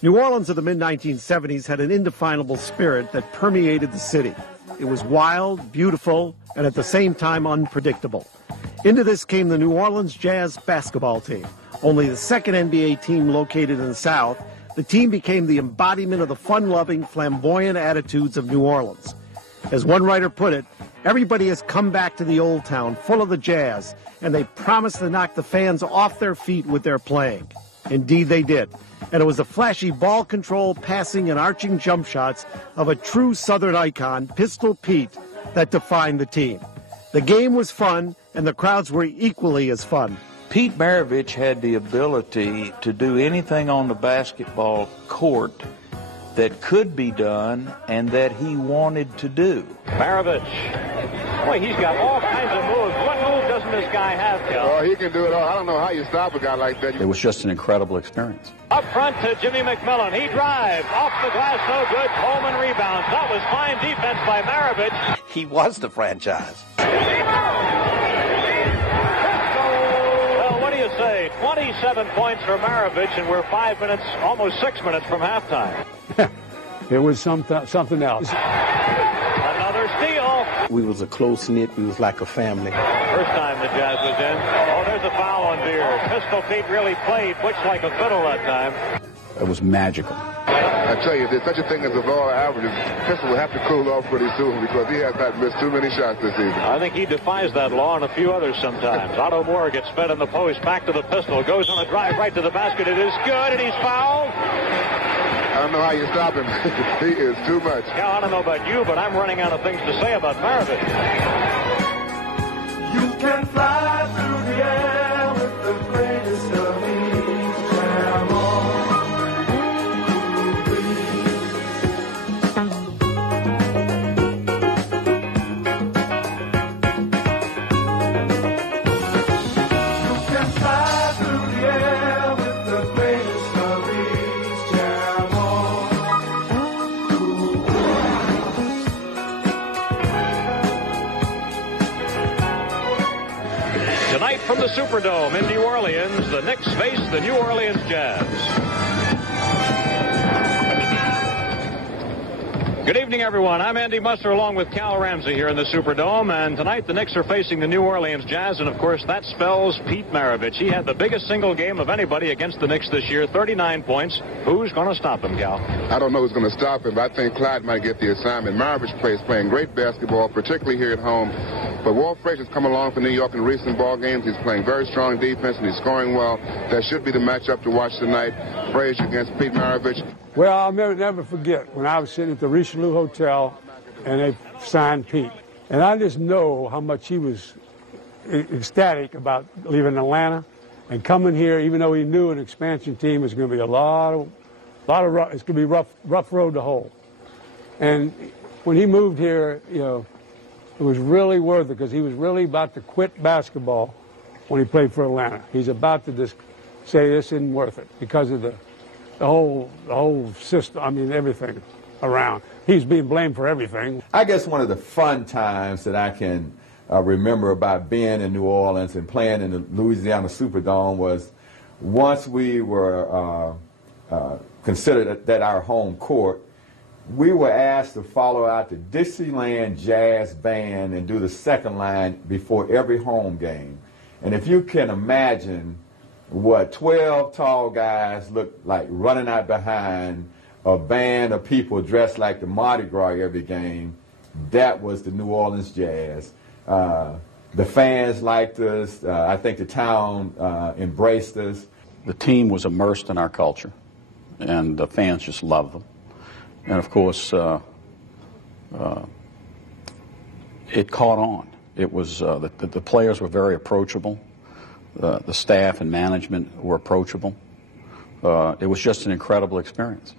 New Orleans of the mid-1970s had an indefinable spirit that permeated the city. It was wild, beautiful, and at the same time unpredictable. Into this came the New Orleans Jazz basketball team. Only the second NBA team located in the South, the team became the embodiment of the fun-loving, flamboyant attitudes of New Orleans. As one writer put it, everybody has come back to the old town full of the Jazz, and they promised to knock the fans off their feet with their playing. Indeed, they did. And it was the flashy ball control, passing, and arching jump shots of a true Southern icon, Pistol Pete, that defined the team. The game was fun, and the crowds were equally as fun. Pete Maravich had the ability to do anything on the basketball court that could be done and that he wanted to do. Maravich. Boy, he's got all kinds of moves. What move doesn't this guy have, Cal? Oh, he can do it all. I don't know how you stop a guy like that. It was just an incredible experience. Up front to Jimmy McMillan. He drives. Off the glass, no good. Coleman rebounds. That was fine defense by Maravich. He was the franchise. Well, what do you say? 27 points for Maravich, and we're 5 minutes, almost 6 minutes from halftime. It was something else. Another steal. We was a close-knit. We was like a family. First time the Jazz was in. Oh, there's a foul on Beard. Pistol Pete really played Butch like a fiddle that time. It was magical. I tell you, there's such a thing as a law of averages. Pistol will have to cool off pretty soon because he has not missed too many shots this season. I think he defies that law and a few others sometimes. Otto Moore gets fed in the post, back to the Pistol, goes on a drive right to the basket. It is good, and he's fouled. I don't know how you stop him. He is too much. Yeah, I don't know about you, but I'm running out of things to say about Maravich. You can fly through the air with the greatest of ease. Jam on. You can fly through the air with the greatest of ease. Jam Tonight from the Superdome in New Orleans, the Knicks face the New Orleans Jazz. Good evening, everyone. I'm Andy Musser along with Cal Ramsey here in the Superdome, and tonight the Knicks are facing the New Orleans Jazz, and of course that spells Pete Maravich. He had the biggest single game of anybody against the Knicks this year, 39 points. Who's going to stop him, Cal? I don't know who's going to stop him, but I think Clyde might get the assignment. Maravich playing great basketball, particularly here at home. But Walt Frazier's come along for New York in recent ball games. He's playing very strong defense, and he's scoring well. That should be the matchup to watch tonight. Frazier against Pete Maravich. Well, I'll never forget when I was sitting at the Richelieu Hotel and they signed Pete. And I just know how much he was ecstatic about leaving Atlanta and coming here, even though he knew an expansion team was going to be it's going to be rough road to hoe. And when he moved here, you know, it was really worth it because he was really about to quit basketball when he played for Atlanta. He's about to just say this isn't worth it because of the whole system. I mean, everything around. He's being blamed for everything. I guess one of the fun times that I can remember about being in New Orleans and playing in the Louisiana Superdome was once we were considered that our home court, we were asked to follow out the Dixieland Jazz Band and do the second line before every home game. And if you can imagine what 12 tall guys look like running out behind a band of people dressed like the Mardi Gras every game, that was the New Orleans Jazz. The fans liked us. I think the town embraced us. The team was immersed in our culture, and the fans just loved them. And, of course, it caught on. It was the players were very approachable. The staff and management were approachable. It was just an incredible experience.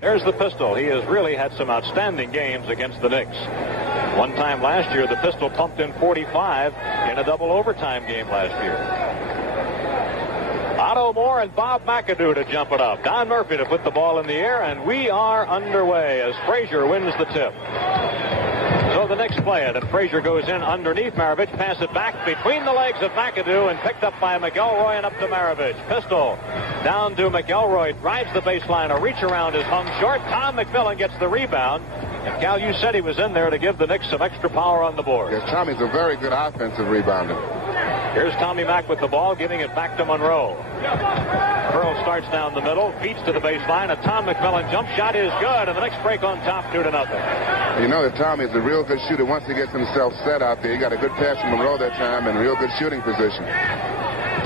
There's the Pistol. He has really had some outstanding games against the Knicks. One time last year, the Pistol pumped in 45 in a double overtime game last year. Otto Moore and Bob McAdoo to jump it up. Don Murphy to put the ball in the air, and we are underway as Frazier wins the tip. So So the Knicks play it, and Frazier goes in underneath Maravich, pass it back between the legs of McAdoo, and picked up by McElroy and up to Maravich. Pistol down to McElroy, drives the baseline. A reach around is hung short. Tom McMillan gets the rebound. And Cal, you said he was in there to give the Knicks some extra power on the board. Yes, Tommy's a very good offensive rebounder. Here's Tommy Mack with the ball, giving it back to Monroe. Pearl starts down the middle, feeds to the baseline. A Tom McMillan jump shot is good, and the Knicks break on top 2-0. You know that Tommy's a real good shooter. Once he gets himself set out there, he got a good pass from Monroe that time and a real good shooting position.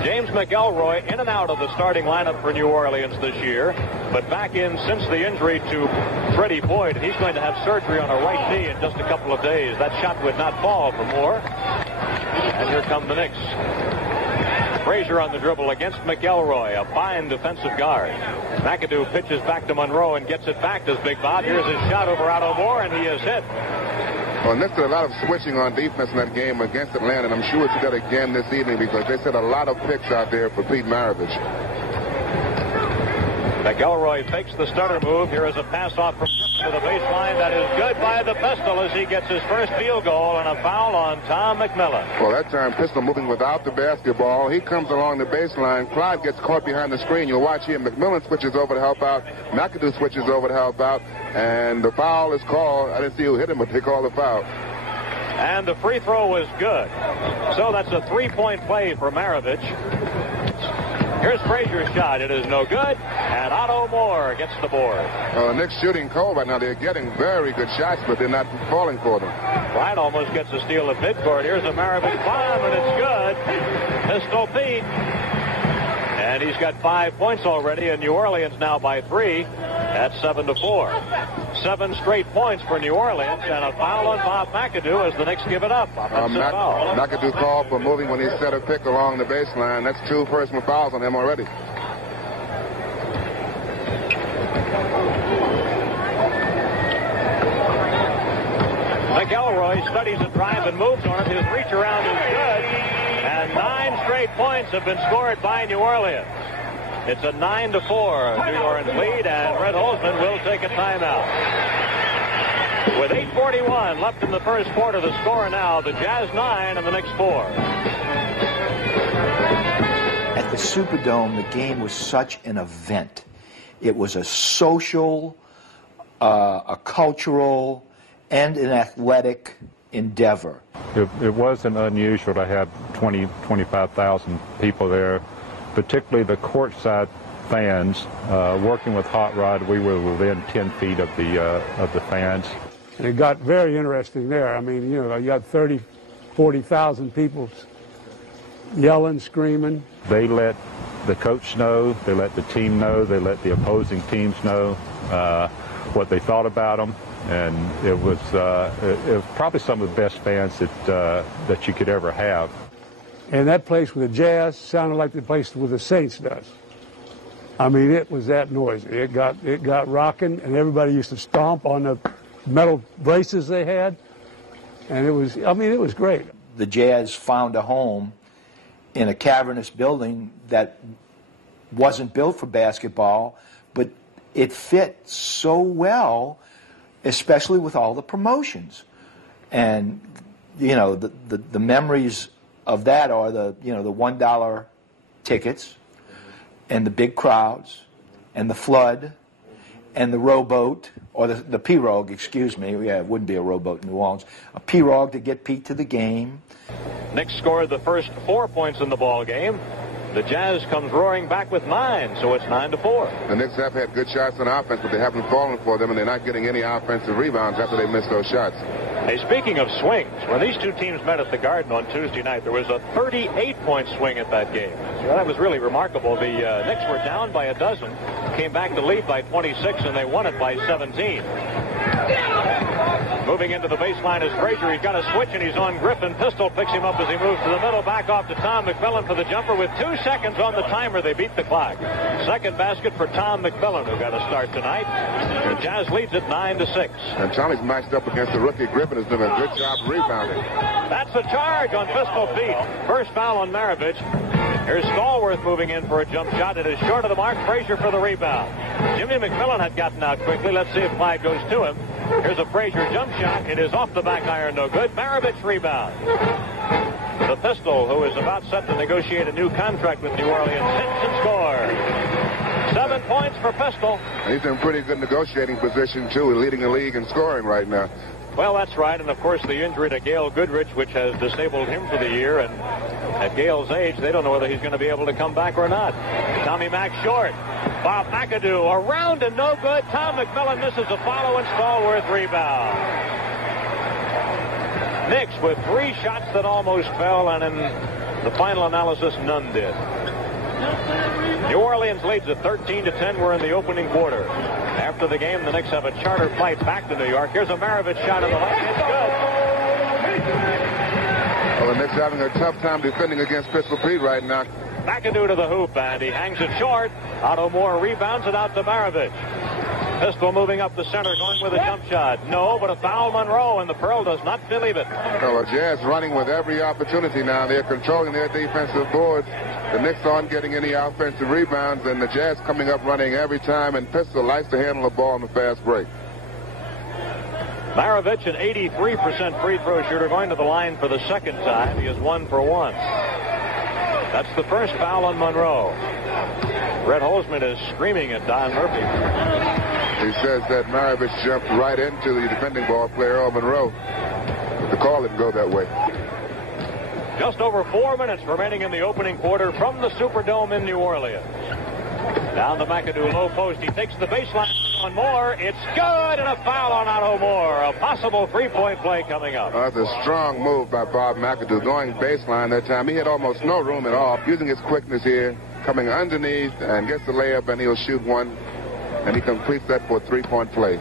James McElroy in and out of the starting lineup for New Orleans this year, but back in since the injury to Freddie Boyd. He's going to have surgery on a right knee in just a couple of days. That shot would not fall for Moore. And here come the Knicks. Frazier on the dribble against McElroy, a fine defensive guard. McAdoo pitches back to Monroe and gets it back to Big Bob. Here's his shot over Otto Moore, and he is hit. Well, Knicks did a lot of switching on defense in that game against Atlanta, and I'm sure it's that again this evening because they set a lot of picks out there for Pete Maravich. McElroy fakes the stutter move. Here is a pass off to the baseline. That is good by the Pistol as he gets his first field goal, and a foul on Tom McMillan. Well, that time Pistol moving without the basketball. He comes along the baseline. Clyde gets caught behind the screen. You'll watch here. McMillan switches over to help out. McAdoo switches over to help out. And the foul is called. I didn't see who hit him, but they called the foul. And the free throw was good. So that's a three-point play for Maravich. Here's Frazier's shot. It is no good. And Otto Moore gets the board. The Knicks shooting cold right now. They're getting very good shots, but they're not falling for them. Clyde almost gets a steal at midcourt. Here's a Maravich bomb, and it's good. Pistol Pete. And he's got 5 points already, and New Orleans now by 3 at 7-4. 7 straight points for New Orleans, and a foul on Bob McAdoo as the Knicks give it up. Foul. McAdoo called for moving when he set a pick along the baseline. That's 2 personal fouls on him already. McElroy studies a drive and moves on it. His reach around is good. And 9 straight points have been scored by New Orleans. It's a 9-4 New Orleans lead, and Red Holzman will take a timeout. With 8:41 left in the first quarter, the score now, the Jazz 9 and the Knicks 4. At the Superdome, the game was such an event. It was a social, a cultural, and an athletic endeavor. It wasn't unusual to have 25,000 people there, particularly the courtside fans. Working with Hot Rod, we were within 10 feet of the fans. And it got very interesting there. I mean, you know, you got 30, 40,000 people yelling, screaming. They let the coach know, they let the team know, they let the opposing teams know what they thought about them. And it was probably some of the best fans that you could ever have. And that place with the Jazz sounded like the place where the Saints does. I mean, it was that noisy. It got rocking, and everybody used to stomp on the metal braces they had. And it was great. The Jazz found a home in a cavernous building that wasn't built for basketball, but it fit so well, especially with all the promotions. And, you know, the memories of that are the $1 tickets and the big crowds and the flood and the rowboat, or the pirogue, excuse me. Yeah, it wouldn't be a rowboat in New Orleans. A pirogue to get Pete to the game. Knicks scored the first 4 points in the ball game. The Jazz comes roaring back with 9, so it's 9-4. The Knicks have had good shots on offense, but they haven't fallen for them, and they're not getting any offensive rebounds after they missed those shots. Hey, speaking of swings, when these two teams met at the Garden on Tuesday night, there was a 38-point swing at that game. So that was really remarkable. The Knicks were down by 12, came back to lead by 26, and they won it by 17. Moving into the baseline is Frazier. He's got a switch, and he's on Griffin. Pistol picks him up as he moves to the middle. Back off to Tom McMillan for the jumper. With 2 seconds on the timer, they beat the clock. Second basket for Tom McMillan, who got a start tonight. The Jazz leads it 9-6. And Tommy's matched up against the rookie. Griffin has done a good job rebounding. That's a charge on Pistol Pete. First foul on Maravich. Here's Stallworth moving in for a jump shot. It is short of the mark. Frazier for the rebound. Jimmy McMillan had gotten out quickly. Let's see if Clyde goes to him. Here's a Frazier jump shot. It is off the back iron, no good. Maravich rebound. The Pistol, who is about set to negotiate a new contract with New Orleans, hits and scores. 7 points for Pistol. He's in pretty good negotiating position, too, leading the league in scoring right now. Well, that's right, and of course the injury to Gail Goodrich, which has disabled him for the year, and at Gail's age, they don't know whether he's going to be able to come back or not. Tommy Mack short. Bob McAdoo around and no good. Tom McMillan misses a follow, and Stallworth rebound. Knicks with 3 shots that almost fell, and in the final analysis, none did. New Orleans leads at 13-10. We're in the opening quarter. After the game, the Knicks have a charter flight back to New York. Here's a Maravich shot in the left. It's good. Well, the Knicks having a tough time defending against Pistol Pete right now. McAdoo to the hoop, and he hangs it short. Otto Moore rebounds it out to Maravich. Pistol moving up the center, going with a jump shot. No, but a foul Monroe, and the Pearl does not believe it. Well, the Jazz running with every opportunity now. They're controlling their defensive boards. The Knicks aren't getting any offensive rebounds, and the Jazz coming up running every time, and Pistol likes to handle the ball in the fast break. Maravich, an 83% free throw shooter, going to the line for the second time. He is 1 for 1. That's the first foul on Monroe. Red Holzman is screaming at Don Murphy. He says that Maravich jumped right into the defending ball player, Earl Monroe. But the call didn't go that way. Just over 4 minutes remaining in the opening quarter from the Superdome in New Orleans. Down to McAdoo, low post. He takes the baseline on Moore. It's good, and a foul on Otto Moore. A possible three-point play coming up. That's a strong move by Bob McAdoo, going baseline that time. He had almost no room at all, using his quickness here, coming underneath, and gets the layup, and he'll shoot one, and he completes that for a three-point play.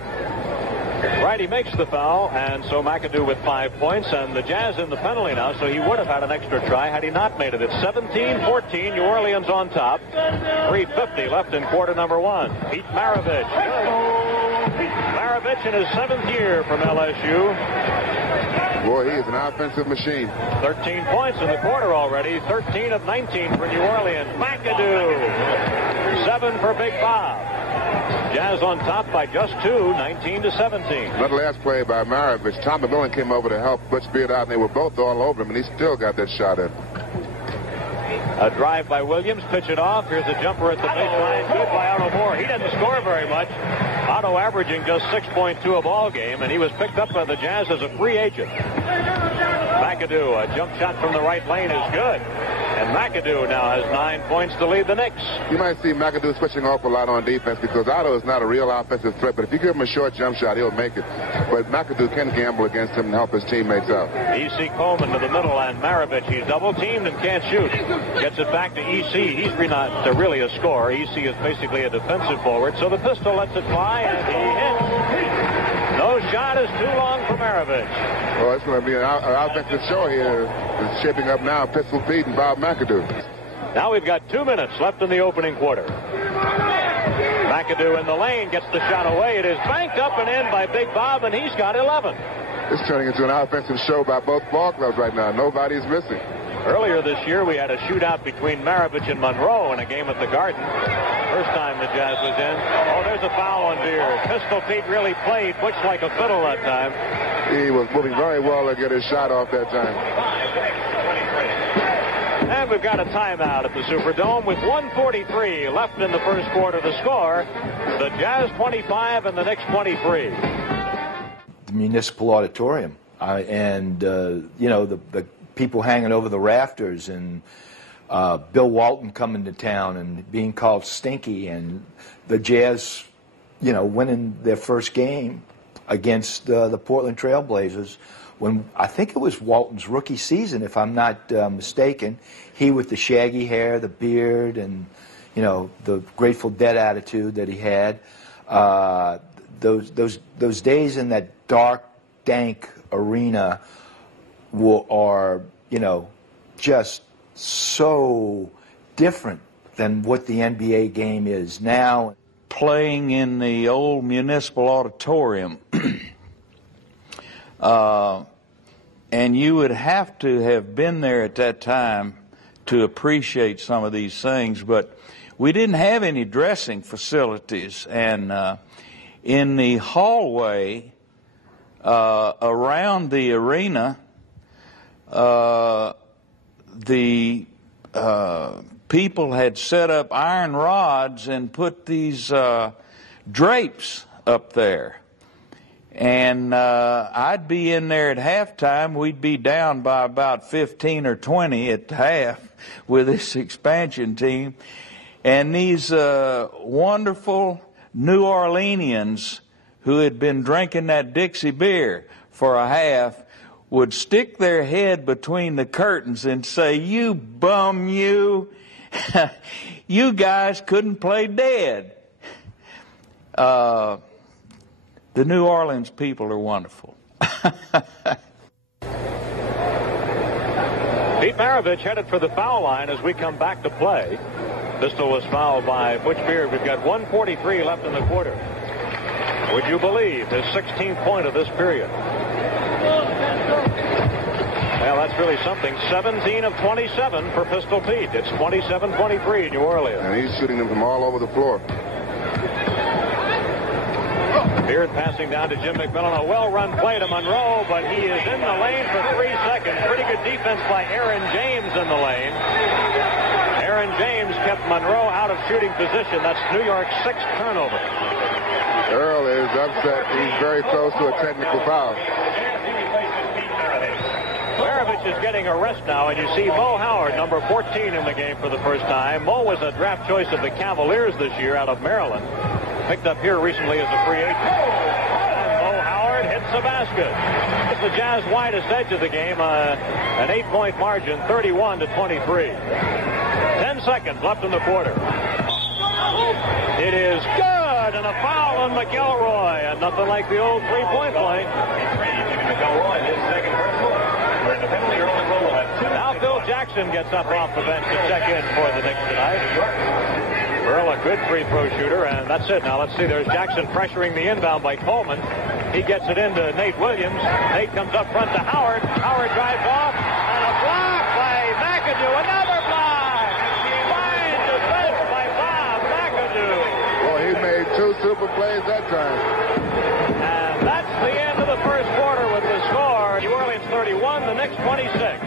Right, he makes the foul, and so McAdoo with 5 points, and the Jazz in the penalty now, so he would have had an extra try had he not made it. It's 17-14, New Orleans on top. 3:50 left in quarter number 1. Pete Maravich. Maravich in his 7th year from LSU. Boy, he is an offensive machine. 13 points in the quarter already. 13 of 19 for New Orleans. McAdoo. 7 for Big Bob. Jazz on top by just 2, 19-17. Another last play by Maravich. Tom McMillan came over to help Butch Beard out, and they were both all over him, and he still got that shot in. A drive by Williams, pitch it off. Here's a jumper at the baseline. Good by Otto Moore. He doesn't score very much. Otto averaging just 6.2 a ball game, and he was picked up by the Jazz as a free agent. McAdoo, a jump shot from the right lane is good. And McAdoo now has 9 points to lead the Knicks. You might see McAdoo switching off a lot on defense because Otto is not a real offensive threat, but if you give him a short jump shot, he'll make it. But McAdoo can gamble against him and help his teammates out. E.C. Coleman to the middle, and Maravich, he's double-teamed and can't shoot. Gets it back to E.C. He's not really a scorer. E.C. is basically a defensive forward, so the Pistol lets it fly, and he hits. No shot is too long for Maravich. Well, it's going to be an offensive show here. It's shaping up now. Pistol Pete and Bob McAdoo. Now we've got 2 minutes left in the opening quarter. McAdoo in the lane gets the shot away. It is banked up and in by Big Bob, and he's got 11. It's turning into an offensive show by both ball clubs right now. Nobody's missing. Earlier this year, we had a shootout between Maravich and Monroe in a game at the Garden. First time the Jazz was in. Oh, there's a foul on Beard. Pistol Pete really played Butch like a fiddle that time. He was moving very well to get his shot off that time. And we've got a timeout at the Superdome with 1:43 left in the first quarter. The score, the Jazz 25 and the Knicks 23. The Municipal Auditorium. The people hanging over the rafters, and Bill Walton coming to town and being called Stinky, and the Jazz, winning their first game against the Portland Trail Blazers when I think it was Walton's rookie season, if I'm not mistaken. He with the shaggy hair, the beard, and the Grateful Dead attitude that he had. Those days in that dark, dank arena are just so different than what the NBA game is now. Playing in the old Municipal Auditorium, and you would have to have been there at that time to appreciate some of these things, but we didn't have any dressing facilities, and in the hallway around the arena, the people had set up iron rods and put these drapes up there. And I'd be in there at halftime. We'd be down by about 15 or 20 at half with this expansion team. And these wonderful New Orleanians who had been drinking that Dixie beer for a half would stick their head between the curtains and say, "You bum, you. You guys couldn't play dead." The New Orleans people are wonderful. Pete Maravich headed for the foul line as we come back to play. Pistol was fouled by Butch Beard. We've got 1:43 left in the quarter. Would you believe his 16th point of this period? Well, that's really something. 17 of 27 for Pistol Pete. It's 27-23 New Orleans. And he's shooting them from all over the floor. Beard passing down to Jim McMillan. A well-run play to Monroe, but he is in the lane for 3 seconds. Pretty good defense by Aaron James in the lane. Aaron James kept Monroe out of shooting position. That's New York's 6th turnover. Earl is upset. He's very close to a technical foul. Maravich is getting a rest now, and you see Mo Howard, number 14 in the game for the first time. Mo was a draft choice of the Cavaliers this year out of Maryland. Picked up here recently as a free agent. And Mo Howard hits a basket. It's the Jazz widest edge of the game, an 8-point margin, 31-23. 10 seconds left in the quarter. It is good, and a foul on McElroy, and nothing like the old three-point line. McElroy, his second personal. We're in the penalty early roll. Now Phil Jackson gets up off the bench to check in for the Knicks tonight. Earl, a good free throw shooter, and that's it. Now let's see. There's Jackson pressuring the inbound by Coleman. He gets it into Nate Williams. Nate comes up front to Howard. Howard drives off, and a block by McAdoo. Another block. Fine defense by Bob McAdoo. Well, he made 2 super plays that time. And that's the end of the first quarter with the score. New Orleans 31, the Knicks 26.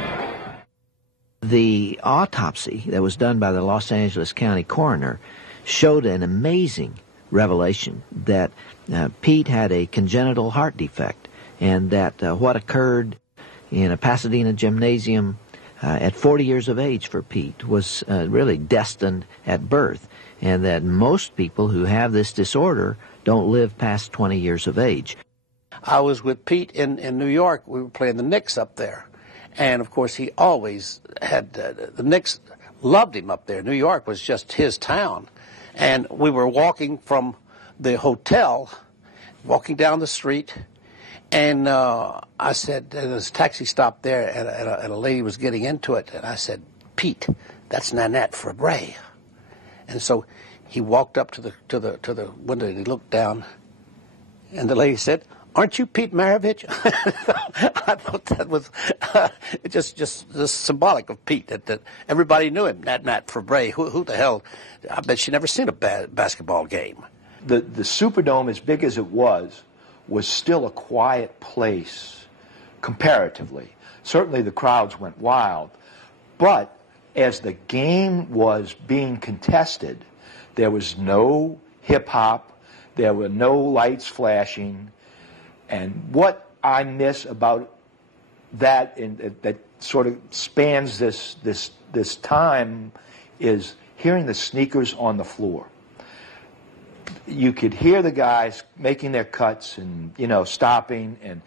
The autopsy that was done by the Los Angeles County coroner showed an amazing revelation that Pete had a congenital heart defect, and that what occurred in a Pasadena gymnasium at 40 years of age for Pete was really destined at birth, and that most people who have this disorder don't live past 20 years of age. I was with Pete in New York. We were playing the Knicks up there. And, of course, he always had the Knicks loved him up there. New York was just his town. And we were walking from the hotel, walking down the street, and I said, there was a taxi stop there, and a lady was getting into it. And I said, "Pete, that's Nanette Fabre." And so he walked up to the window, and he looked down, and the lady said, "Aren't you Pete Maravich?" I thought that was just symbolic of Pete, that everybody knew him. Nat Fabre, who the hell? I bet she never seen a basketball game. The Superdome, as big as it was still a quiet place comparatively. Certainly the crowds went wild. But as the game was being contested, there was no hip-hop, there were no lights flashing. And what I miss about that, that sort of spans this time, is hearing the sneakers on the floor. You could hear the guys making their cuts and, stopping, and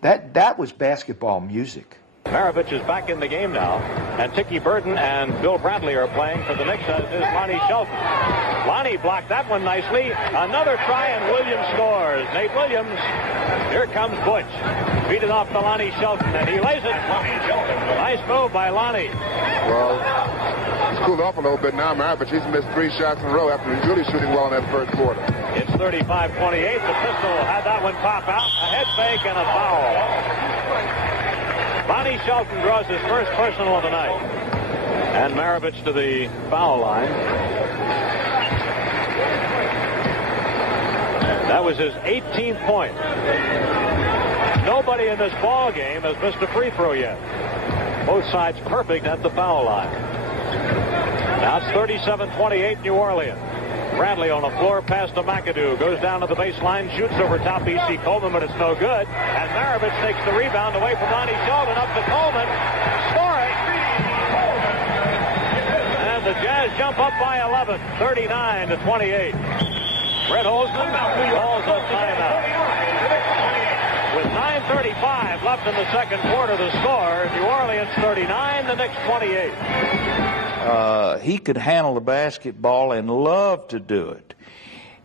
that was basketball music. Maravich is back in the game now, and Tiki Burton and Bill Bradley are playing for the Knicks, as is Lonnie Shelton. Lonnie blocked that one nicely. Another try, and Williams scores. Nate Williams. Here comes Butch. Beat it off to Lonnie Shelton, and he lays it. Nice move by Lonnie. Well, he's cooled off a little bit now. Maravich, he's missed 3 shots in a row after he's really shooting well in that first quarter. It's 35-28. The Pistol had that one pop out. A head fake and a foul. Lonnie Shelton draws his first personal of the night. And Maravich to the foul line. That was his 18th point. Nobody in this ball game has missed a free throw yet. Both sides perfect at the foul line. Now it's 37-28 New Orleans. Bradley on the floor, pass to McAdoo. Goes down to the baseline, shoots over top E.C. Coleman, but it's no good. And Maravich takes the rebound away from Lonnie Shelton, up to Coleman. Score it! And the Jazz jump up by 11, 39-28. Brett Holzman calls a timeout. With 9:35 left in the second quarter, the score, New Orleans 39, the Knicks 28. He could handle the basketball and loved to do it.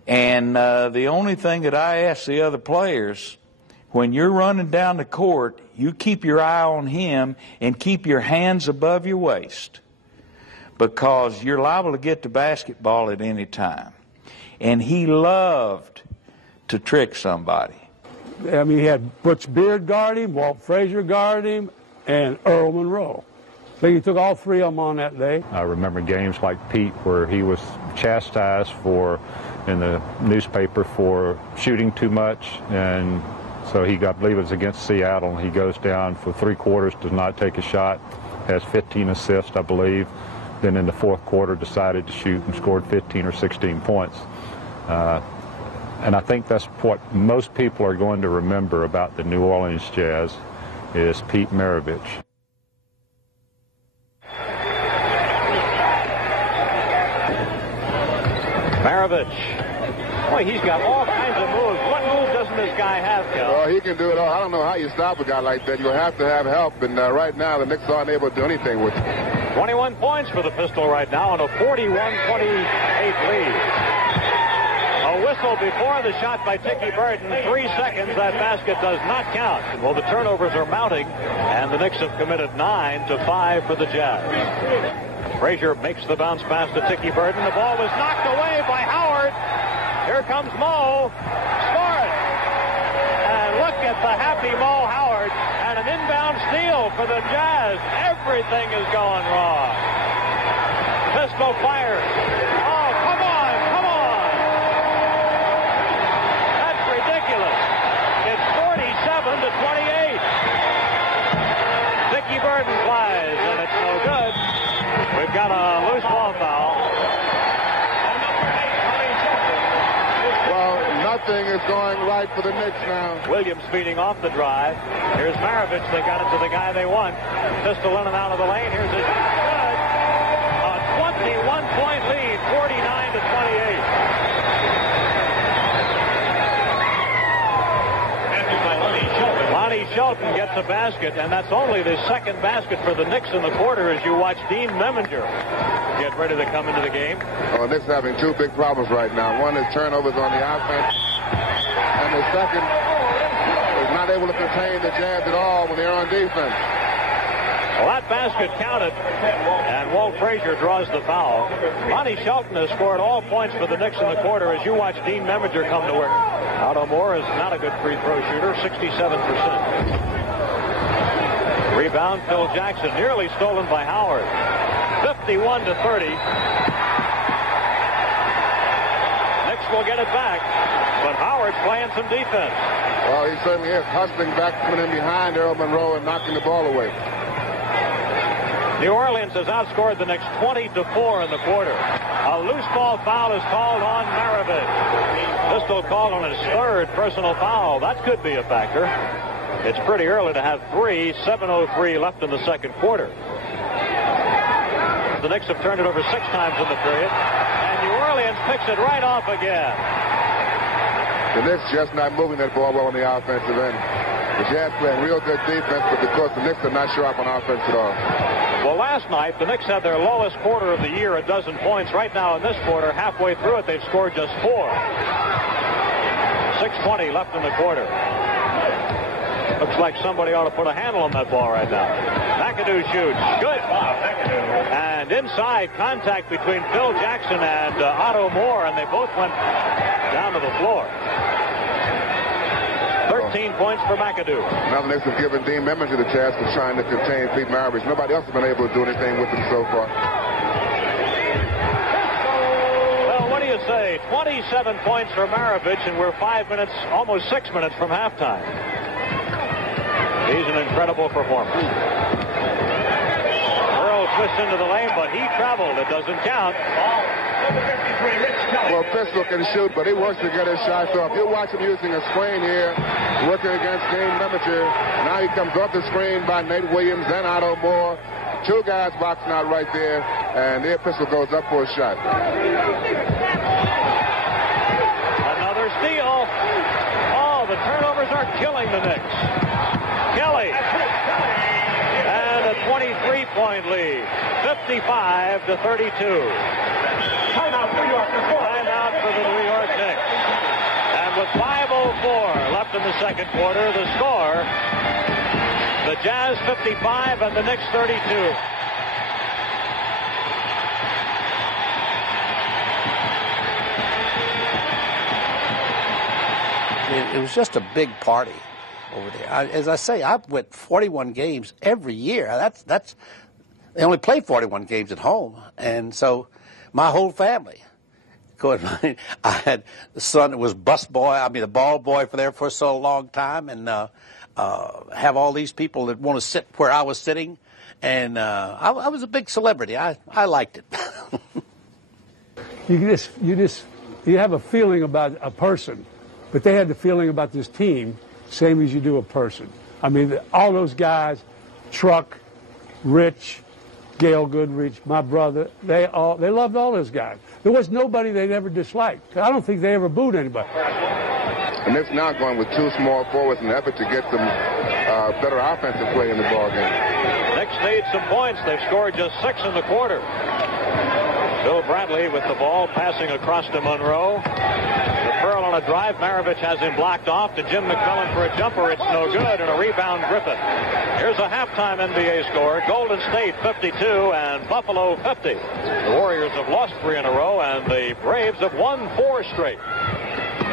And the only thing that I ask the other players, when you're running down the court, you keep your eye on him and keep your hands above your waist, because you're liable to get the basketball at any time. And he loved to trick somebody. I mean, he had Butch Beard guard him, Walt Frazier guard him, and Earl Monroe. So he took all three of them on that day. I remember games like Pete where he was chastised in the newspaper for shooting too much, and so I believe it was against Seattle, and he goes down for 3 quarters, does not take a shot, has 15 assists, I believe. Then in the fourth quarter decided to shoot and scored 15 or 16 points. And I think that's what most people are going to remember about the New Orleans Jazz is Pete Maravich. Maravich. Boy, he's got all kinds of moves. What move doesn't this guy have, Cal? Well, he can do it all. I don't know how you stop a guy like that. You'll have to have help, and right now the Knicks aren't able to do anything with it. 21 points for the Pistol right now and a 41-28 lead. A whistle before the shot by Tiki Burton. 3 seconds. That basket does not count. Well, the turnovers are mounting, and the Knicks have committed 9-5 for the Jazz. Frazier makes the bounce pass to Tiki Burton. The ball was knocked away by Howard. Here comes Mo. Score it. And look at the happy Mo Howard. And an inbound steal for the Jazz. Everything is going wrong. Pistol fires. Oh, come on, come on. That's ridiculous. It's 47-28. Tiki Burton flies, and it's no good. We've got a loose ball foul. Well, nothing is going right for the Knicks now. Williams speeding off the drive. Here's Maravich. They got it to the guy they want. Pistol in and out of the lane. Here's his shot. Good. A 21-point lead, 49-28. Lonnie Shelton gets a basket, and that's only the second basket for the Knicks in the quarter as you watch Dean Meminger get ready to come into the game. Well, the Knicks are having 2 big problems right now. One is turnovers on the offense, and the second is not able to contain the Jazz at all when they're on defense. Well, that basket counted, and Walt Frazier draws the foul. Lonnie Shelton has scored all points for the Knicks in the quarter as you watch Dean Meminger come to work. Otto Moore is not a good free throw shooter, 67%. Rebound, Phil Jackson, nearly stolen by Howard. 51-30. Knicks will get it back, but Howard's playing some defense. Well, he certainly is, hustling back, coming in behind Earl Monroe and knocking the ball away. New Orleans has outscored the Knicks 20-4 in the quarter. A loose ball foul is called on Maravich. Pistol called on his 3rd personal foul. That could be a factor. It's pretty early to have 3. 7:03 left in the second quarter. The Knicks have turned it over 6 times in the period, and New Orleans picks it right off again. The Knicks just not moving that ball well on the offensive end. The Jazz playing real good defense, but because the Knicks are not sharp on offense at all. Well, last night, the Knicks had their lowest quarter of the year, 12 points. Right now in this quarter, halfway through it, they've scored just 4. 6:20 left in the quarter. Looks like somebody ought to put a handle on that ball right now. McAdoo shoots. Good. And inside, contact between Phil Jackson and Otto Moore, and they both went down to the floor. 13 points for McAdoo. Now the Knicks have given Dean Meminger the chance of trying to contain Pete Maravich. Nobody else has been able to do anything with him so far. Well, what do you say? 27 points for Maravich, and we're 5 minutes, almost 6 minutes from halftime. He's an incredible performer. Earl twists into the lane, but he traveled. It doesn't count. Well, Pistol can shoot, but he works to get his shots off. You watch him using a screen here, working against Game Meminger. Now he comes off the screen by Nate Williams and Otto Moore. Two guys boxing out right there, and their Pistol goes up for a shot. Another steal. Oh, the turnovers are killing the Knicks. Kelly. And a 23-point lead, 55-32. Timeout for the New York Knicks. And with 5:04 left in the second quarter, the score, the Jazz 55 and the Knicks 32. It was just a big party over there. As I say, I went 41 games every year. That's they only play 41 games at home, and so my whole family. Of course, I had the son that was ball boy for there for so long time, and have all these people that want to sit where I was sitting, and I was a big celebrity. I liked it. You have a feeling about a person, but they had the feeling about this team, same as you do a person. I mean, all those guys, Truck, Rich, Gail Goodrich, my brother, they loved all those guys. There was nobody they never disliked. I don't think they ever booed anybody. And it's now going with two small forwards in an effort to get some better offensive play in the ballgame. Knicks need some points. They've scored just 6 in the quarter. Bill Bradley with the ball, passing across to Monroe. The Pearl on a drive. Maravich has him blocked off to Jim McMillan for a jumper. It's no good, and a rebound Griffin. Here's a halftime NBA score. Golden State 52 and Buffalo 50. The Warriors have lost 3 in a row, and the Braves have won 4 straight.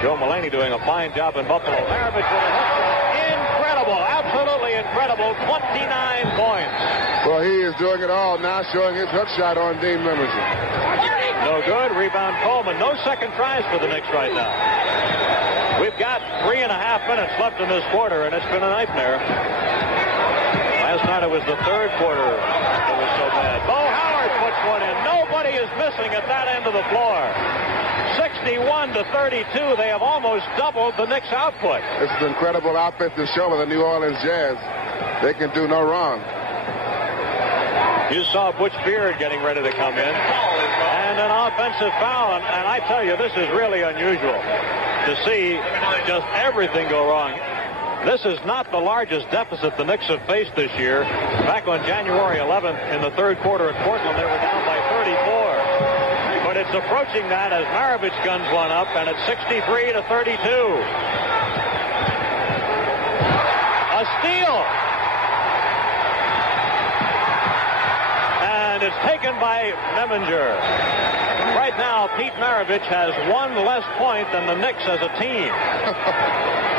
Joe Mulaney doing a fine job in Buffalo. Maravich with a hook shot. Incredible, absolutely incredible. 29 points. Well, he is doing it all now, showing his hook shot on Dean Meminger. No good. Rebound Coleman. No second tries for the Knicks right now. We've got 3.5 minutes left in this quarter, and it's been a nightmare. Last night it was the third quarter that was so bad. Bo Howard puts one in. Nobody is missing at that end of the floor. 61-32. They have almost doubled the Knicks' output. This is an incredible offensive show of the New Orleans Jazz. They can do no wrong. You saw Butch Beard getting ready to come in. And an offensive foul. And I tell you, this is really unusual to see just everything go wrong. This is not the largest deficit the Knicks have faced this year. Back on January 11th in the third quarter at Portland, they were down by 34. But it's approaching that as Maravich guns one up, and it's 63-32. A steal. And it's taken by Meminger. Right now, Pete Maravich has 1 less point than the Knicks as a team.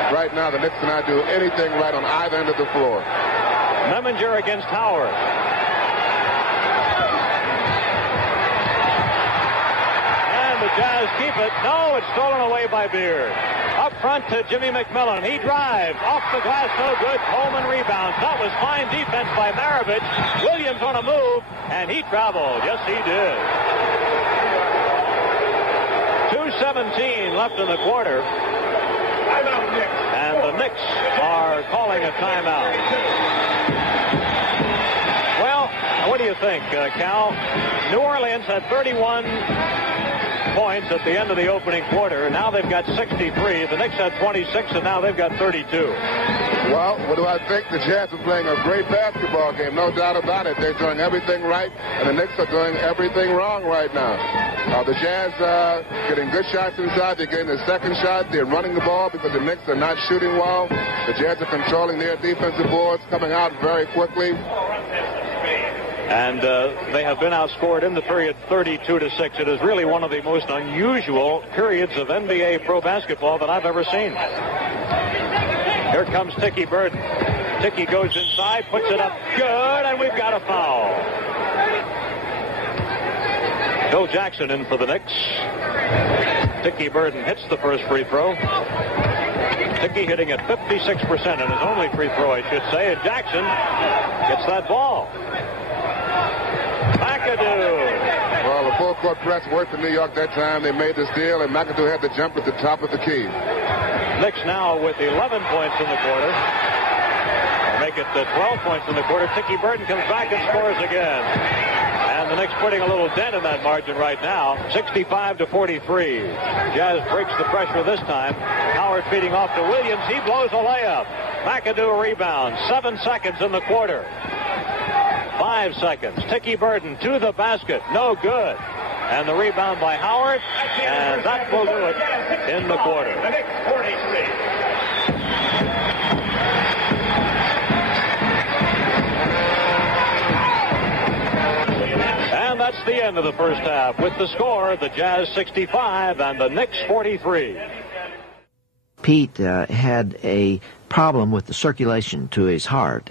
Right now, the Knicks cannot do anything right on either end of the floor. Meminger against Howard. And the Jazz keep it. No, it's stolen away by Beard. Up front to Jimmy McMillan. He drives. Off the glass, no good. Coleman rebounds. That was fine defense by Maravich. Williams on a move, and he traveled. Yes, he did. 2:17 left in the quarter. And the Knicks are calling a timeout. Well, what do you think, Cal? New Orleans had 31 points at the end of the opening quarter. Now they've got 63. The Knicks had 26, and now they've got 32. Well, what do I think? The Jazz are playing a great basketball game, no doubt about it. They're doing everything right, and the Knicks are doing everything wrong right now. The Jazz getting good shots inside. They're getting the second shot. They're running the ball because the Knicks are not shooting well. The Jazz are controlling their defensive boards, coming out very quickly. And they have been outscored in the period 32-6. It is really one of the most unusual periods of NBA pro basketball that I've ever seen. Here comes Tiki Burden. Tiki goes inside, puts it up good, and we've got a foul. Bill Jackson in for the Knicks. Tiki Burden hits the first free throw. Hickey hitting at 56%, and his only free throw, I should say, and Jackson gets that ball. McAdoo. Well, the full court press worked in New York that time. They made the steal, and McAdoo had to jump at the top of the key. Knicks now with 11 points in the quarter. Make it 12 points in the quarter. Tiki Burton comes back and scores again. And the Knicks putting a little dent in that margin right now. 65-43. Jazz breaks the pressure this time. Howard feeding off to Williams. He blows a layup. McAdoo a rebound. 7 seconds in the quarter. 5 seconds. Tiki Burton to the basket. No good. And the rebound by Howard. And that will do it in the quarter. And that's the end of the first half with the score, the Jazz 65 and the Knicks 43. Pete had a problem with the circulation to his heart,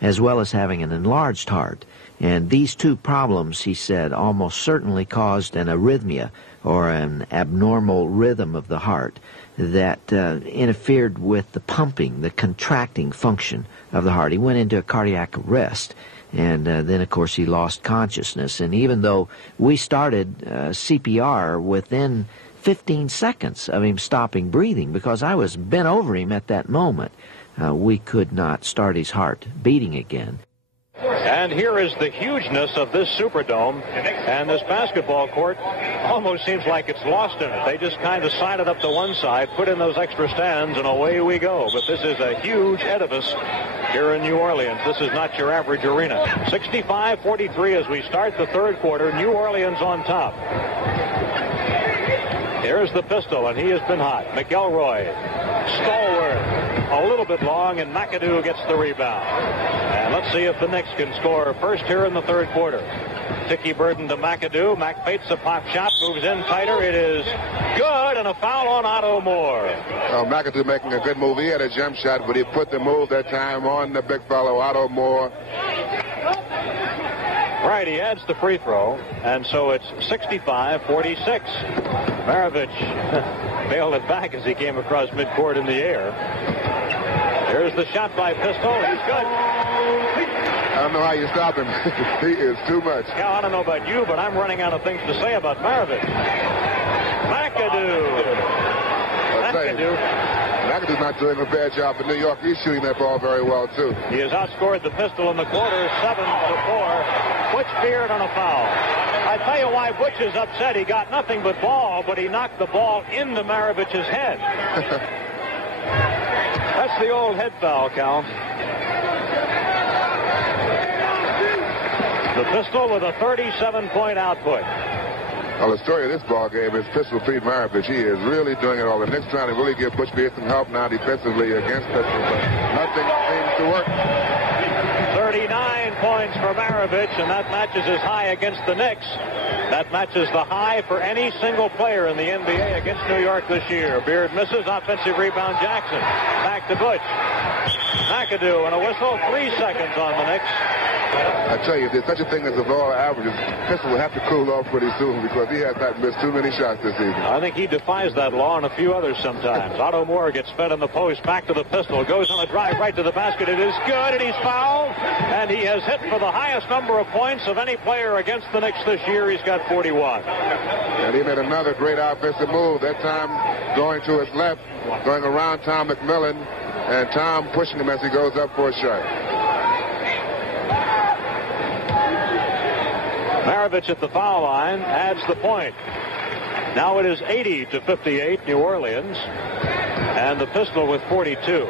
as well as having an enlarged heart. And these two problems, he said, almost certainly caused an arrhythmia, or an abnormal rhythm of the heart, that interfered with the pumping, the contracting function of the heart. He went into a cardiac arrest. And then, of course, he lost consciousness. And even though we started CPR within 15 seconds of him stopping breathing, because I was bent over him at that moment, we could not start his heart beating again. And here is the hugeness of this Superdome, and this basketball court almost seems like it's lost in it. They just kind of side it up to one side, put in those extra stands, and away we go. But this is a huge edifice here in New Orleans. This is not your average arena. 65-43 as we start the third quarter. New Orleans on top. Here's the pistol, and he has been hot. McElroy, stalwart, a little bit long, and McAdoo gets the rebound. And let's see if the Knicks can score first here in the third quarter. Tiki Burton to McAdoo. Mac baits a pop shot, moves in tighter. It is good, and a foul on Otto Moore. McAdoo making a good move. He had a jump shot, but he put the move that time on the big fellow, Otto Moore. Right, he adds the free throw, and so it's 65-46. Maravich bailed it back as he came across midcourt in the air. Here's the shot by Pistol. He's good. I don't know how you stop him. He is too much. Yeah, I don't know about you, but I'm running out of things to say about Maravich. McAdoo's not doing a bad job in New York. He's shooting that ball very well, too. He has outscored the Pistol in the quarter, 7-4. Butch Beard on a foul. I tell you why Butch is upset. He got nothing but ball, but he knocked the ball into Maravich's head. That's the old head foul, Cal. The Pistol with a 37-point output. Well, the story of this ball game is Pistol Pete Maravich. He is really doing it all. The Knicks trying to really give Butch Beard some help now defensively against Pistol, but nothing seems to work. 39 points for Maravich, and that matches his high against the Knicks. That matches the high for any single player in the NBA against New York this year. Beard misses, offensive rebound Jackson. Back to Butch. McAdoo and a whistle, 3 seconds on the Knicks. I tell you, if there's such a thing as the law of averages, Pistol will have to cool off pretty soon because he has not missed too many shots this season. I think he defies that law and a few others sometimes. Otto Moore gets fed in the post, back to the Pistol, goes on a drive right to the basket. It is good, and he's fouled, and he has hit for the highest number of points of any player against the Knicks this year. He's got 41. And he made another great offensive move, that time going to his left, going around Tom McMillan, and Tom pushing him as he goes up for a shot. Maravich at the foul line adds the point. Now it is 80-58 New Orleans, and the Pistol with 42.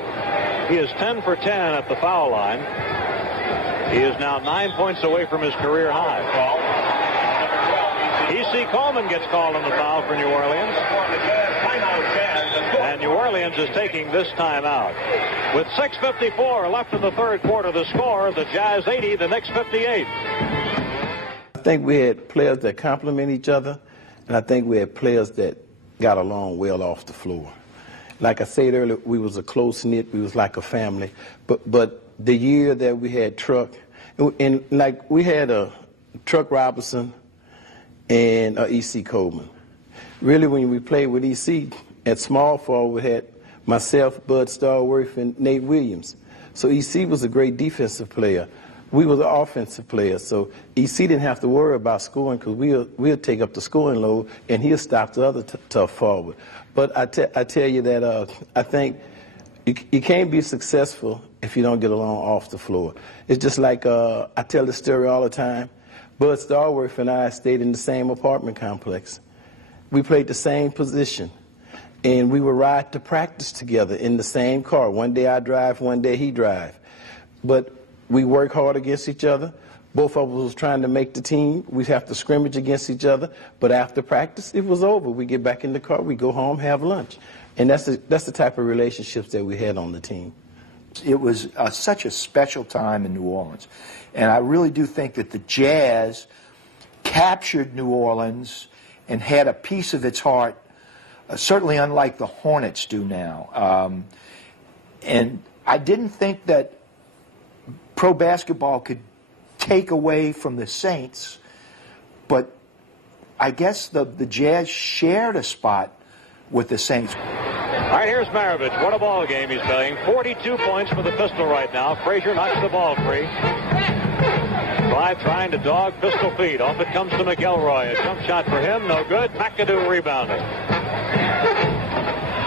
He is 10 for 10 at the foul line. He is now 9 points away from his career high. E.C. Coleman gets called on the foul for New Orleans. And New Orleans is taking this time out. With 6:54 left in the third quarter, the score, the Jazz 80, the Knicks 58. I think we had players that complement each other, and I think we had players that got along well off the floor. Like I said earlier, we was a close-knit, we was like a family. But the year that we had Truck, and like we had a Truck Robinson and E.C. Coleman. Really, when we played with E.C. at small forward, we had myself, Bud Stallworth, and Nate Williams. So EC was a great defensive player. We were the offensive players, so EC didn't have to worry about scoring because we'll take up the scoring load and he'll stop the other tough forward. But I tell you that I think you can't be successful if you don't get along off the floor. It's just like I tell this story all the time. Bud Stallworth and I stayed in the same apartment complex. We played the same position, and we would ride to practice together in the same car. One day I drive, one day he drive. But we work hard against each other. Both of us was trying to make the team. We'd have to scrimmage against each other. But after practice, it was over. We get back in the car, we go home, have lunch. And that's the type of relationships that we had on the team. It was such a special time in New Orleans. And I really do think that the Jazz captured New Orleans and had a piece of its heart, certainly unlike the Hornets do now. And I didn't think that pro basketball could take away from the Saints, but I guess the Jazz shared a spot with the Saints. All right, here's Maravich. What a ball game he's playing. 42 points for the Pistol right now. Frazier knocks the ball free. Clive trying to dog Pistol feed. Off it comes to McElroy. A jump shot for him. No good. McAdoo rebounding.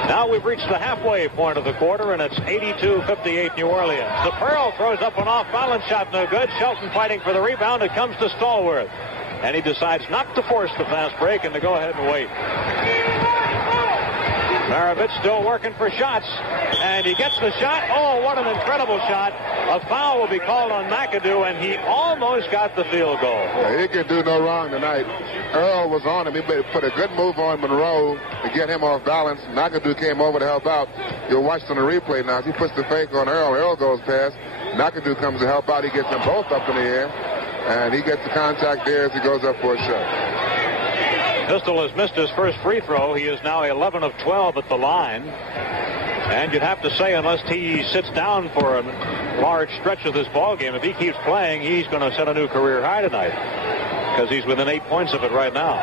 Now we've reached the halfway point of the quarter, and it's 82-58 New Orleans. The Pearl throws up an off-balance shot, no good. Shelton fighting for the rebound. It comes to Stallworth. And he decides not to force the fast break and to go ahead and wait. Maravich still working for shots, and he gets the shot. Oh, what an incredible shot. A foul will be called on McAdoo, and he almost got the field goal. Yeah, he can do no wrong tonight. Earl was on him. He put a good move on Monroe to get him off balance. McAdoo came over to help out. You'll watch on the replay now. He puts the fake on Earl. Earl goes past. McAdoo comes to help out. He gets them both up in the air, and he gets the contact there as he goes up for a shot. Pistol has missed his first free throw. He is now 11 of 12 at the line. And you'd have to say, unless he sits down for a large stretch of this ball game, if he keeps playing, he's going to set a new career high tonight, because he's within 8 points of it right now.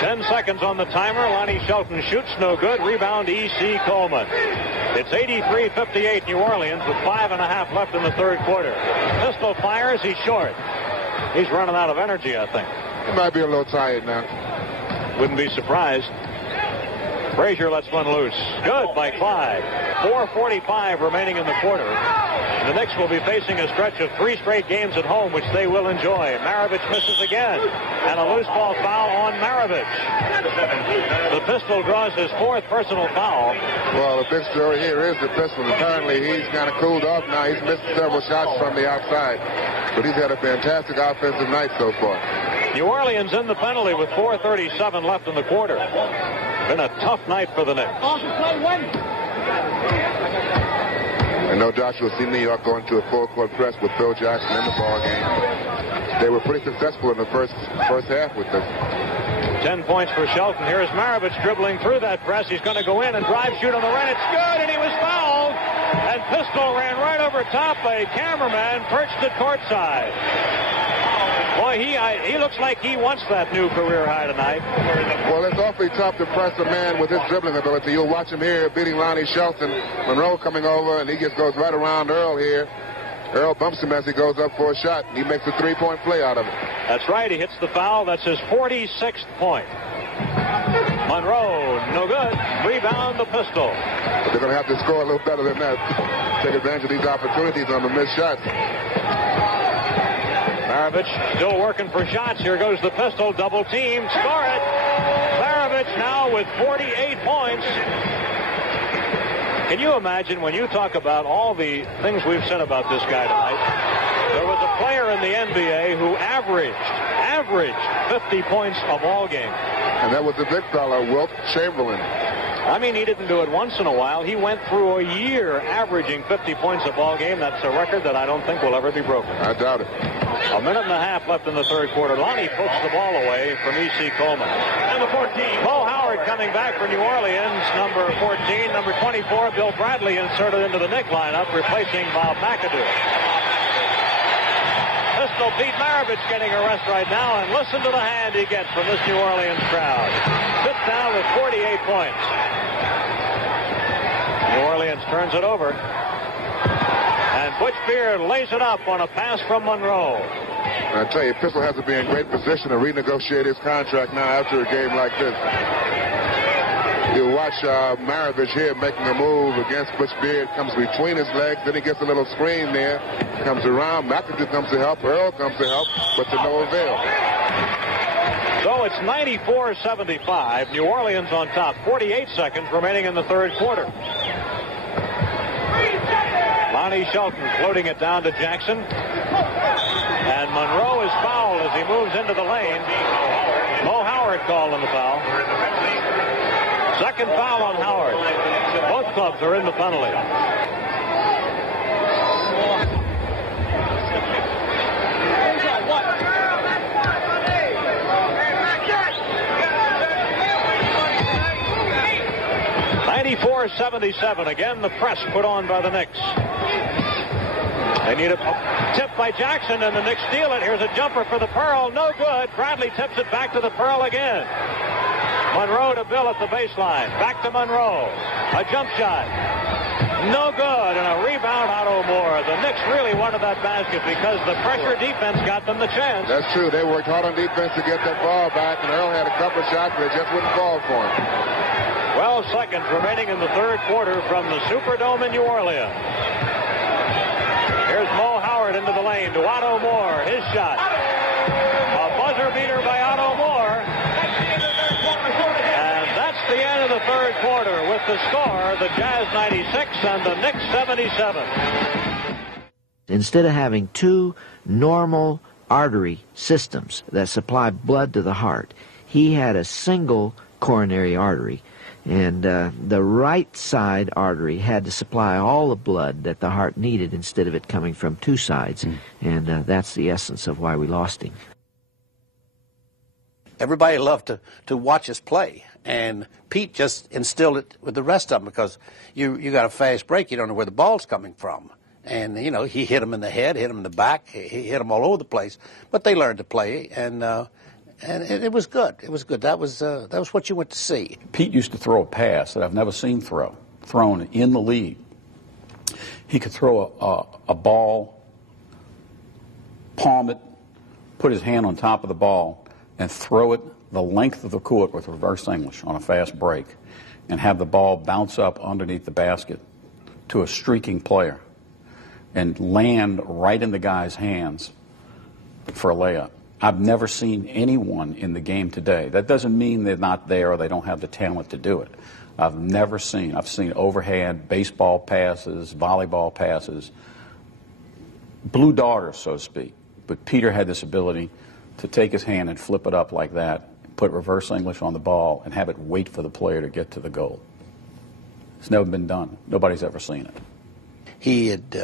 10 seconds on the timer. Lonnie Shelton shoots, no good. Rebound, E.C. Coleman. It's 83-58 New Orleans with 5.5 left in the third quarter. Pistol fires. He's short. He's running out of energy, I think. He might be a little tired now. Wouldn't be surprised. Frazier lets one loose. Good by Clyde. 4:45 remaining in the quarter. The Knicks will be facing a stretch of 3 straight games at home, which they will enjoy. Maravich misses again, and a loose ball foul on Maravich. The Pistol draws his 4th personal foul. Well, the big story here is the Pistol. Apparently, he's kind of cooled off now. He's missed several shots from the outside, but he's had a fantastic offensive night so far. New Orleans in the penalty with 4:37 left in the quarter. Been a tough night for the Knicks. And no doubt you'll see New York going to a full-court press with Phil Jackson in the ball game. They were pretty successful in the first half with this. 10 points for Shelton. Here's Maravich dribbling through that press. He's going to go in and drive, shoot on the run. It's good, and he was fouled. And Pistol ran right over top. A cameraman perched at courtside. Boy, he looks like he wants that new career high tonight. Well, it's awfully tough to press a man with his dribbling ability. You'll watch him here beating Lonnie Shelton. Monroe coming over, and he just goes right around Earl here. Earl bumps him as he goes up for a shot. He makes a 3-point play out of it. That's right. He hits the foul. That's his 46th point. Monroe, no good. Rebound the Pistol. But they're going to have to score a little better than that. Take advantage of these opportunities on the missed shots. Maravich still working for shots. Here goes the Pistol. Double team. Score it. Maravich now with 48 points. Can you imagine, when you talk about all the things we've said about this guy tonight, there was a player in the NBA who averaged 50 points a ball game. And that was the big fella, Wilt Chamberlain. I mean, he didn't do it once in a while. He went through a year averaging 50 points a ball game. That's a record that I don't think will ever be broken. I doubt it. A minute and a half left in the third quarter. Lonnie pokes the ball away from E.C. Coleman. Number 14. Mo Howard coming back for New Orleans. Number 14. Number 24, Bill Bradley inserted into the Knick lineup, replacing Bob McAdoo. Pistol Pete Maravich getting a rest right now, and listen to the hand he gets from this New Orleans crowd. Sits down with 48 points. New Orleans turns it over. And Butch Beard lays it up on a pass from Monroe. I tell you, Pistol has to be in great position to renegotiate his contract now after a game like this. You watch Maravich here making a move against Butch Beard. Comes between his legs. Then he gets a little screen there. Comes around. McAdoo comes to help. Earl comes to help. But to no avail. So it's 94-75. New Orleans on top. 48 seconds remaining in the third quarter. Lonnie Shelton floating it down to Jackson. And Monroe is fouled as he moves into the lane. Mo Howard called on the foul. Second foul on Howard. Both clubs are in the penalty. .94-77. Again, the press put on by the Knicks. They need a tip by Jackson, and the Knicks steal it. Here's a jumper for the Pearl. No good. Bradley tips it back to the Pearl again. Monroe to Bill at the baseline. Back to Monroe. A jump shot. No good. And a rebound, Otto Moore. The Knicks really wanted that basket because the pressure defense got them the chance. That's true. They worked hard on defense to get that ball back, and Earl had a couple of shots, but it just wouldn't fall for him. 12 seconds remaining in the third quarter from the Superdome in New Orleans. Here's Mo Howard into the lane to Otto Moore. His shot. A buzzer beater by Otto Moore. And that's the end of the third quarter with the score, the Jazz 96 and the Knicks 77. Instead of having two normal artery systems that supply blood to the heart, he had a single coronary artery. And the right side artery had to supply all the blood that the heart needed instead of it coming from two sides. And that's the essence of why we lost him. Everybody loved to watch us play. And Pete just instilled it with the rest of them because you got a fast break. You don't know where the ball's coming from. And, you know, he hit them in the head, hit them in the back. He hit them all over the place. But they learned to play. And it was good. It was good. That was what you went to see. Pete used to throw a pass that I've never seen thrown in the league. He could throw a ball, palm it, put his hand on top of the ball, and throw it the length of the court with reverse English on a fast break, and have the ball bounce up underneath the basket to a streaking player and land right in the guy's hands for a layup. I've never seen anyone in the game today. That doesn't mean they're not there or they don't have the talent to do it. I've seen overhand baseball passes, volleyball passes, blue darters, so to speak. But Peter had this ability to take his hand and flip it up like that, put reverse English on the ball, and have it wait for the player to get to the goal. It's never been done. Nobody's ever seen it. He had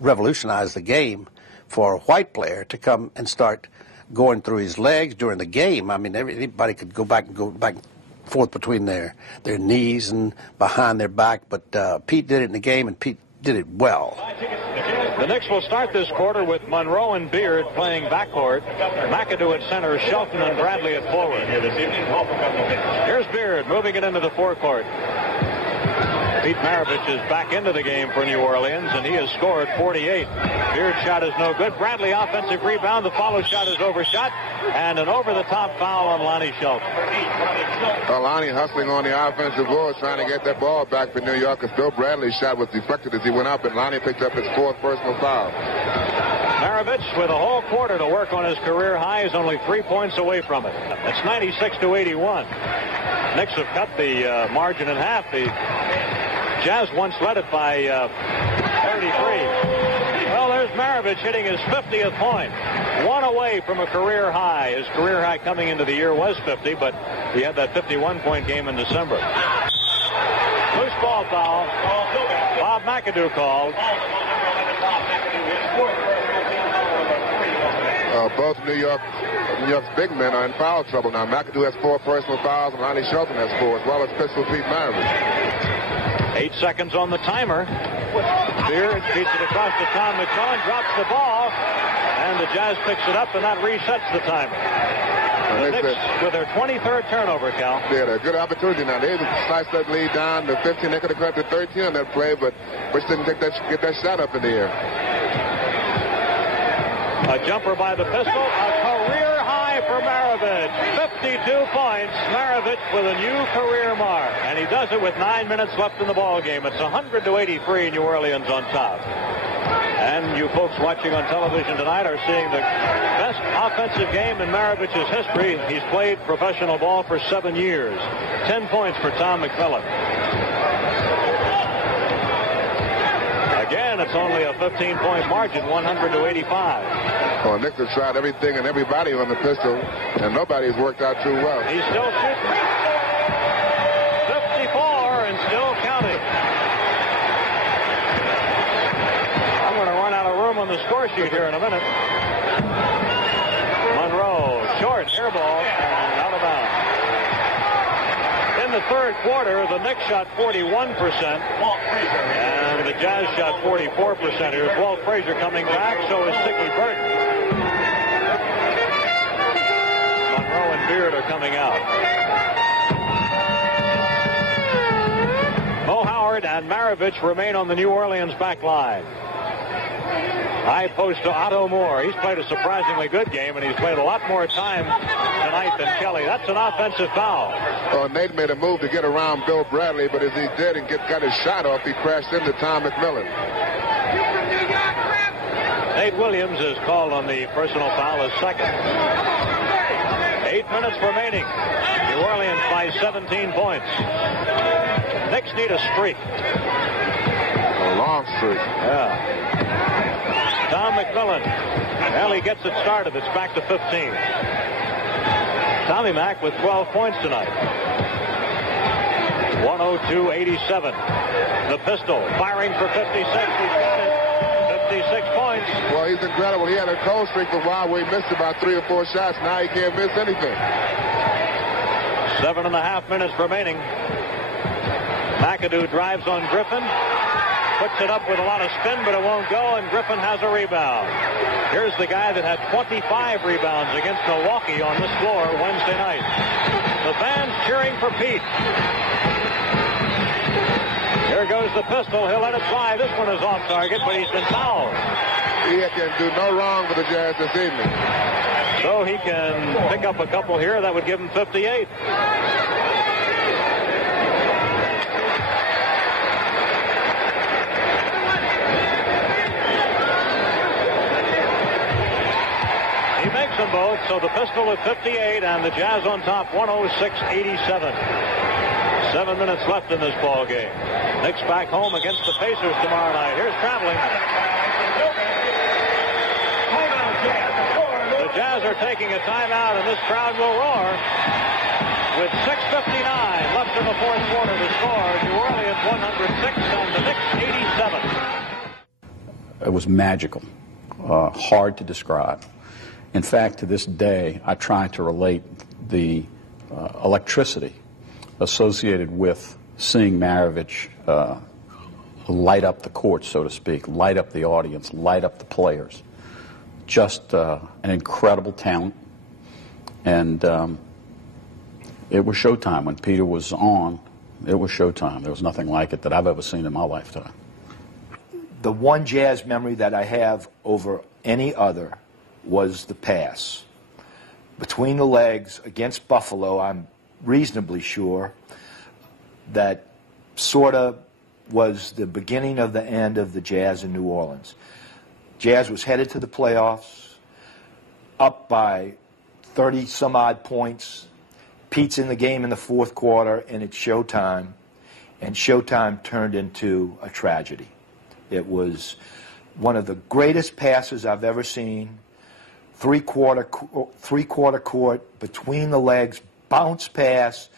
revolutionized the game for a white player to come and start going through his legs during the game. I mean, anybody could go back and forth between their knees and behind their back, but Pete did it in the game, and Pete did it well. The Knicks will start this quarter with Monroe and Beard playing backcourt. McAdoo at center, Shelton and Bradley at forward. Here's Beard moving it into the forecourt. Pete Maravich is back into the game for New Orleans, and he has scored 48. Beard's shot is no good. Bradley offensive rebound. The follow shot is overshot, and an over-the-top foul on Lonnie Shelton. Well, Lonnie hustling on the offensive board, trying to get that ball back for New York, because Bill Bradley's shot was deflected as he went up, and Lonnie picked up his fourth personal foul. Maravich with a whole quarter to work on his career high is only 3 points away from it. It's 96-81. Knicks have cut the margin in half. The Jazz once led it by 33. Well, there's Maravich hitting his 50th point. One away from a career high. His career high coming into the year was 50, but he had that 51-point game in December. Loose ball foul. Bob McAdoo called. Both New York's big men are in foul trouble now. McAdoo has 4 personal fouls, and Lonnie Shelton has 4, as well as Pistol Pete Maravich. 8 seconds on the timer. Beard beats it across to Tom McCollum, drops the ball, and the Jazz picks it up, and that resets the timer. The Knicks with their 23rd turnover, Cal. They had a good opportunity now. They even sliced that lead down to 15. They could have got to 13 on that play, but Bush didn't get that shot up in the air. A jumper by the pistol. A career high for Maravich. 52 points. Maravich with a new career mark. And he does it with 9 minutes left in the ball game. It's 100-83, New Orleans on top. And you folks watching on television tonight are seeing the best offensive game in Maravich's history. He's played professional ball for 7 years. 10 points for Tom McMillan. Again, it's only a 15-point margin, 100-85. Well, Knicks have tried everything and everybody on the pistol, and nobody's worked out too well. He's still shooting. 54 and still counting. I'm going to run out of room on the score sheet here in a minute. Monroe, short, air ball, and out of bounds. In the third quarter, the Knicks shot 41%, and the Jazz shot 44%. Here's Walt Frazier coming back, so is Sticky Burton. Monroe and Beard are coming out. Mo Howard and Maravich remain on the New Orleans back line. High post to Otto Moore. He's played a surprisingly good game, and he's played a lot more time tonight than Kelly. That's an offensive foul. Well, Nate made a move to get around Bill Bradley, but as he did and got his shot off, he crashed into Tom McMillan. Nate Williams is called on the personal foul as second. 8 minutes remaining. New Orleans by 17 points. Knicks need a streak. A long streak. Yeah. Tom McMillan. Well, he gets it started. It's back to 15. Tommy Mack with 12 points tonight. 102-87. The pistol firing for 56. He's got it. 56 points. Well, he's incredible. He had a cold streak for a while where he missed about 3 or 4 shots. Now he can't miss anything. 7.5 minutes remaining. McAdoo drives on Griffin. Puts it up with a lot of spin, but it won't go, and Griffin has a rebound. Here's the guy that had 25 rebounds against Milwaukee on this floor Wednesday night. The fans cheering for Pete. Here goes the pistol. He'll let it fly. This one is off target, but he's been fouled. He can do no wrong for the Jazz this evening. So he can pick up a couple here. That would give him 58. He makes them both, so the pistol at 58 and the Jazz on top 106-87. 7 minutes left in this ball game. Knicks back home against the Pacers tomorrow night. Here's traveling. The Jazz are taking a timeout, and this crowd will roar. With 6:59 left in the fourth quarter to score, New Orleans 106 and the Knicks 87. It was magical, hard to describe. In fact, to this day, I try to relate the electricity associated with seeing Maravich light up the court, so to speak, light up the audience, light up the players. Just an incredible talent. And it was showtime. When Peter was on, it was showtime. There was nothing like it that I've ever seen in my lifetime. The one Jazz memory that I have over any other was the pass. Between the legs against Buffalo, I'm reasonably sure that sort of was the beginning of the end of the Jazz in New Orleans. Jazz was headed to the playoffs, up by 30-some-odd points. Pete's in the game in the fourth quarter, and it's showtime. And showtime turned into a tragedy. It was one of the greatest passes I've ever seen. Three-quarter court, between the legs, bounce pass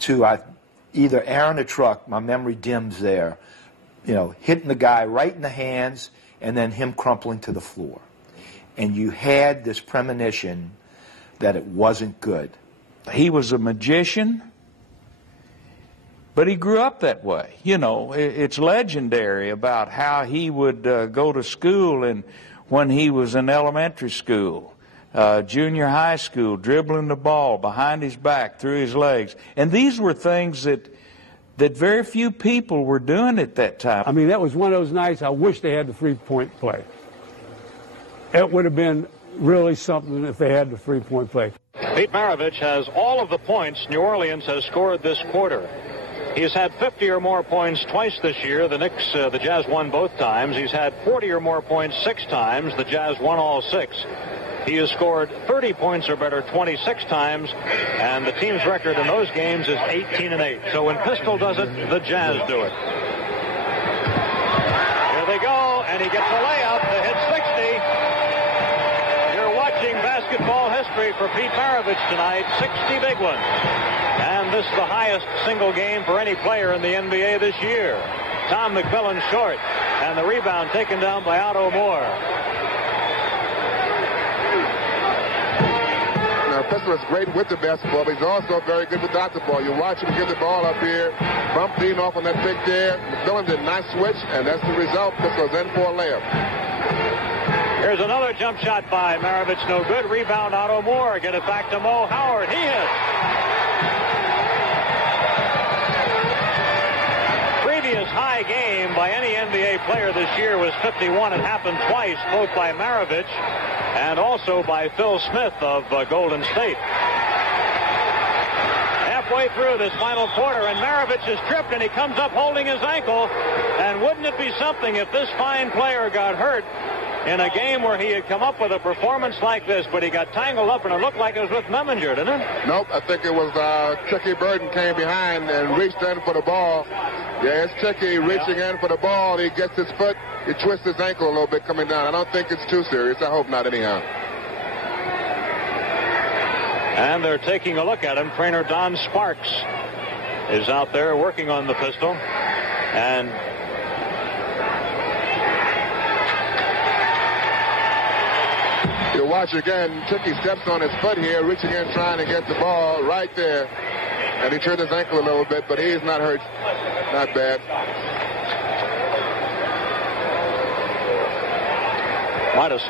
to either Aaron or Truck. My memory dims there. You know, hitting the guy right in the hands, and then him crumpling to the floor. And you had this premonition that it wasn't good. He was a magician, but he grew up that way. You know, it's legendary about how he would go to school and when he was in elementary school, junior high school, dribbling the ball behind his back, through his legs. And these were things that very few people were doing at that time. I mean, that was one of those nights I wish they had the three-point play. It would have been really something if they had the three-point play. Pete Maravich has all of the points New Orleans has scored this quarter. He's had 50 or more points twice this year. The Knicks, the Jazz won both times. He's had 40 or more points 6 times. The Jazz won all 6. He has scored 30 points or better 26 times, and the team's record in those games is 18-8. So when Pistol does it, the Jazz do it. Here they go, and he gets a layup to hit 60. You're watching basketball history for Pete Maravich tonight, 60 big ones. And this is the highest single game for any player in the NBA this year. Tom McMillan short, and the rebound taken down by Otto Moore. Pistol is great with the basketball, but he's also very good without the ball. You watch him give the ball up here, bump Dean off on that pick there. McMillan did not switch, and that's the result. Pistol's in for a layup. Here's another jump shot by Maravich, no good. Rebound, Otto Moore. Get it back to Mo Howard. He hits. Previous high game by any NBA player this year was 51. It happened twice, both by Maravich and also by Phil Smith of Golden State. Halfway through this final quarter, and Maravich is tripped, and he comes up holding his ankle. And wouldn't it be something if this fine player got hurt in a game where he had come up with a performance like this, but he got tangled up, and it looked like it was with Memminger, didn't it? Nope, I think it was Tiki Burton came behind and reached in for the ball. Yeah, it's Tiki reaching in for the ball. He gets his foot, he twists his ankle a little bit coming down. I don't think it's too serious. I hope not anyhow. And they're taking a look at him. Trainer Don Sparks is out there working on the pistol. And you watch again, Tiki steps on his foot here, reaching in, trying to get the ball right there. And he turned his ankle a little bit, but he is not hurt. Not bad. Might have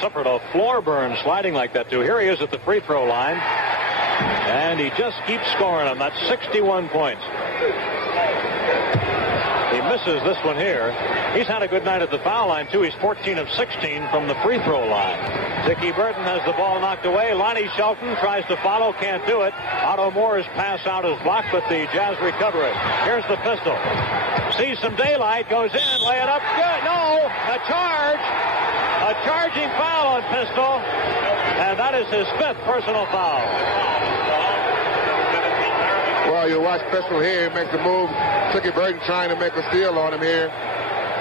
suffered a floor burn sliding like that, too. Here he is at the free throw line. And he just keeps scoring them. That's 61 points. He misses this one here. He's had a good night at the foul line, too. He's 14 of 16 from the free throw line. Tiki Burton has the ball knocked away. Lonnie Shelton tries to follow, can't do it. Otto Moore's pass out is blocked, but the Jazz recover it. Here's the pistol. Sees some daylight, goes in, lay it up. Good. No, a charge. A charging foul on Pistol, and that is his 5th personal foul. Well, you watch Pistol here. He makes a move. Tiki Burton trying to make a steal on him here.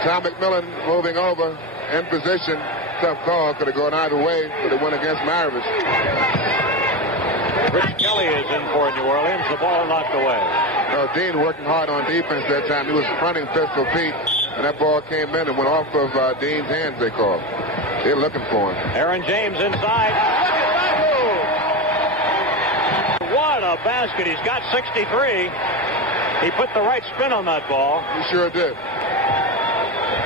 Tom McMillan moving over in position. Tough call. Could have gone either way, but it went against Maravich. Rich Kelly is in for New Orleans. The ball knocked away. Well, Dean working hard on defense that time. He was fronting Pistol Pete, and that ball came in and went off of Dean's hands, they called. They're looking for him. Aaron James inside. Look at that move. What a basket. He's got 63. He put the right spin on that ball. He sure did.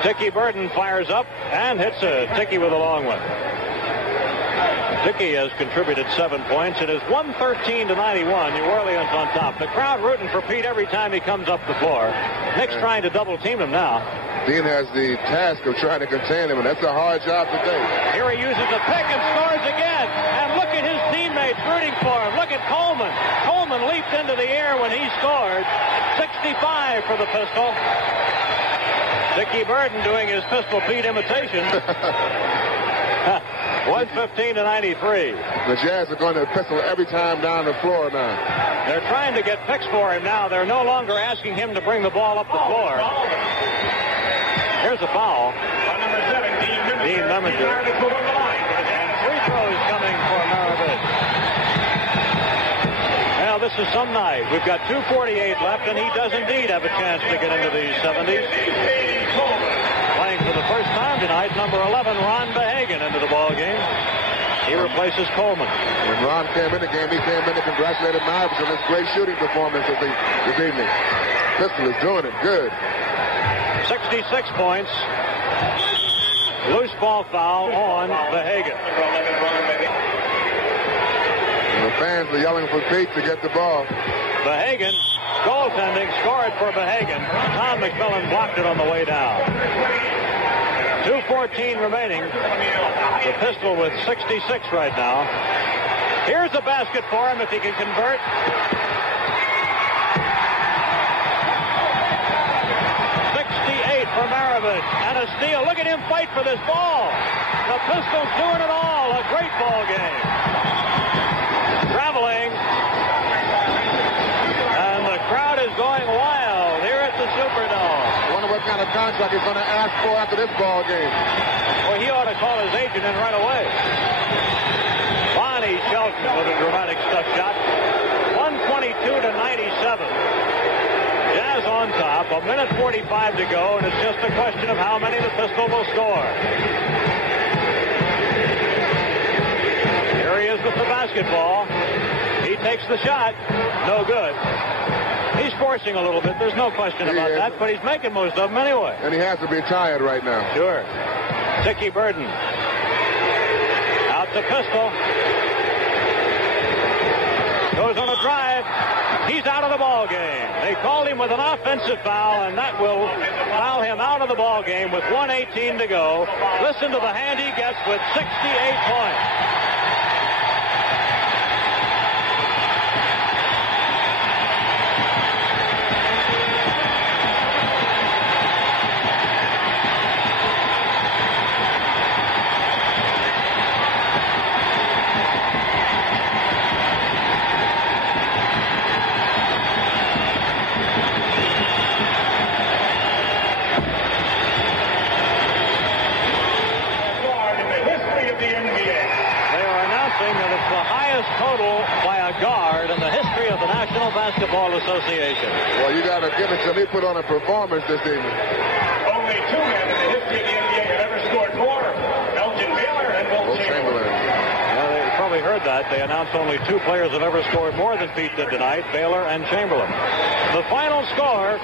Tiki Burton fires up and hits a Tiki with a long one. Tiki has contributed 7 points. It is 113-91. New Orleans on top. The crowd rooting for Pete every time he comes up the floor. Knicks trying to double team him now. Dean has the task of trying to contain him, and that's a hard job to do. Here he uses a pick and scores again. And look at his teammates rooting for him. Look at Coleman. Coleman leaped into the air when he scored. 65 for the pistol. Tiki Burton doing his Pistol Pete imitation. 115-93. The Jazz are going to pistol every time down the floor now. They're trying to get picks for him now. They're no longer asking him to bring the ball up the floor. Here's a foul. Dean Memminger. And free throws coming for Maravich. Well, this is some night. We've got 2:48 left, and he does indeed have a chance to get into the 70s. Playing for the first time tonight, number 11, Ron Behagen, into the ball game. He replaces Coleman. When Ron came in the game, he came in to congratulate Maravich on his great shooting performance this evening. Pistol is doing it good. 66 points. Loose ball foul on Behagen. Fans are yelling for Pete to get the ball. Behagen, goaltending, scored for Behagen. Tom McMillan blocked it on the way down. 2:14 remaining. The Pistol with 66 right now. Here's a basket for him if he can convert. 68 for Maravich. And a steal. Look at him fight for this ball. The Pistol's doing it all. A great ball game. Traveling. And the crowd is going wild here at the Superdome. I wonder what kind of contract he's going to ask for after this ball game. Well, he ought to call his agent in right away. Bonnie Shelton with a dramatic stuff shot. 122-97. Jazz on top. 1:45 to go, and it's just a question of how many the Pistol will score. Here he is with the basketball. He takes the shot. No good. He's forcing a little bit. There's no question about that, but he's making most of them anyway. And he has to be tired right now. Sure. Dickie Burden. Out to Pistol. Goes on a drive. He's out of the ball game. They called him with an offensive foul, and that will foul him out of the ball game with 1:18 to go. Listen to the hand he gets with 68 points. Total by a guard in the history of the National Basketball Association. Well, you got to give it to him. He put on a performance this evening. Only two men in the history of the NBA have ever scored more. Elgin Baylor and Will Chamberlain. Well, you probably heard that. They announced only two players have ever scored more than Pete did tonight, Baylor and Chamberlain. The final score,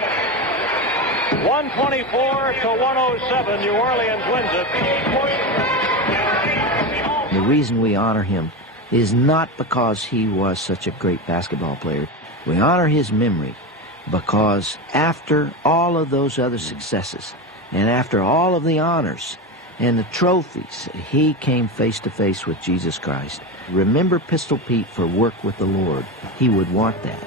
124-107. New Orleans wins it. The reason we honor him is not because he was such a great basketball player. We honor his memory because after all of those other successes and after all of the honors and the trophies, he came face to face with Jesus Christ. Remember Pistol Pete for work with the Lord. He would want that.